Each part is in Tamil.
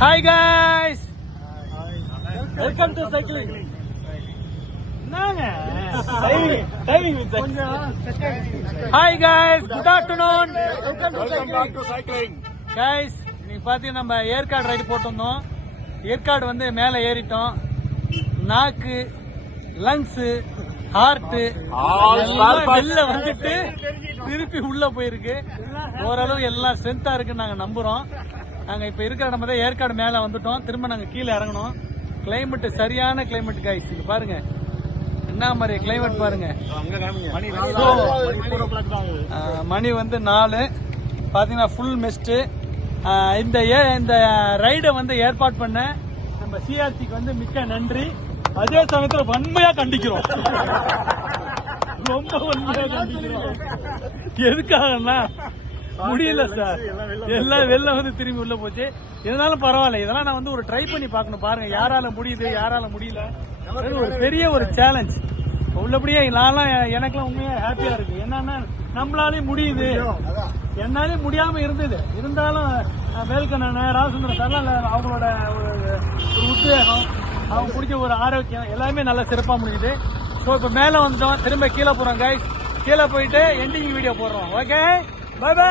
Hi guys. Welcome to cycling. Hi guys. Good afternoon. Welcome back to cycling. Guys, இன்னைக்கு பாத்தீங்கன்னா நம்ம ஏற்காடு ரைடு போட்டிருந்தோம். ஏற்காடு வந்து மேல ஏறிட்டோம். நாக்கு, லங்ஸ், ஹார்ட் வெளில வந்துட்டு திருப்பி உள்ள போயிருக்கு. ஓரளவு எல்லாம் ஸ்ட்ரென்த்தா இருக்குன்னு நாங்க நம்புறோம். நாங்க இப்ப இருக்கிற நம்ம தான் ஏற்காடு மேல வந்துட்டோம். திரும்ப நாங்க கீழே இறங்கணும். கிளைமேட் சரியான கிளைமேட் கைஸ். இது பாருங்க என்ன மாதிரி கிளைமேட் பாருங்க. மணி வந்து 4 பாத்தீங்கன்னா ஃபுல் மிஸ்ட். இந்த ரைடை வந்து ஏற்பாடு பண்ண நம்ம சிஆர்சிக்கு வந்து மிக்க நன்றி. அதே சமயத்துல வன்மையா கண்டிக்கிறோம். ரொம்ப வன்மையா கண்டிக்கிறோம். எதுக்காகன்னா முடியல சார், எல்லாம் வெளில வந்து திரும்பி உள்ள போச்சு. இருந்தாலும் பரவாயில்ல, இதெல்லாம் நான் வந்து ஒரு ட்ரை பண்ணி பார்க்கணும். பாருங்க யாரால முடியுது யாரால முடியல. ஒரு பெரிய ஒரு சேலஞ்ச் உள்ளபடியே. நான்லாம் எனக்குலாம் உண்மையா ஹாப்பியா இருக்கு. என்னன்னா நம்மளாலையும் முடியுது. என்னாலையும் முடியாம இருந்தது. இருந்தாலும் வேல்கண்ணன், ராமச்சந்திரன் சார் அவங்களோட ஒரு உத்வேகம், அவங்க பிடிச்ச ஒரு ஆரோக்கியம் எல்லாமே நல்லா சிறப்பா முடியுது. ஸோ இப்போ மேலே வந்துட்டோம். திரும்ப கீழே போறோம் கைஸ். கீழே போயிட்டு எண்டிங் வீடியோ போடுறோம். Okay, bye bye.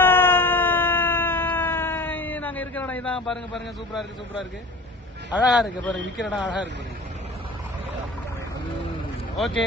நாங்க இருக்கிற இடம் இதான். பாருங்க பாருங்க, சூப்பரா இருக்கு, சூப்பரா இருக்கு, அழகா இருக்கு. பாருங்க நிக்கிற இடம் அழகா இருக்கு. ஓகே.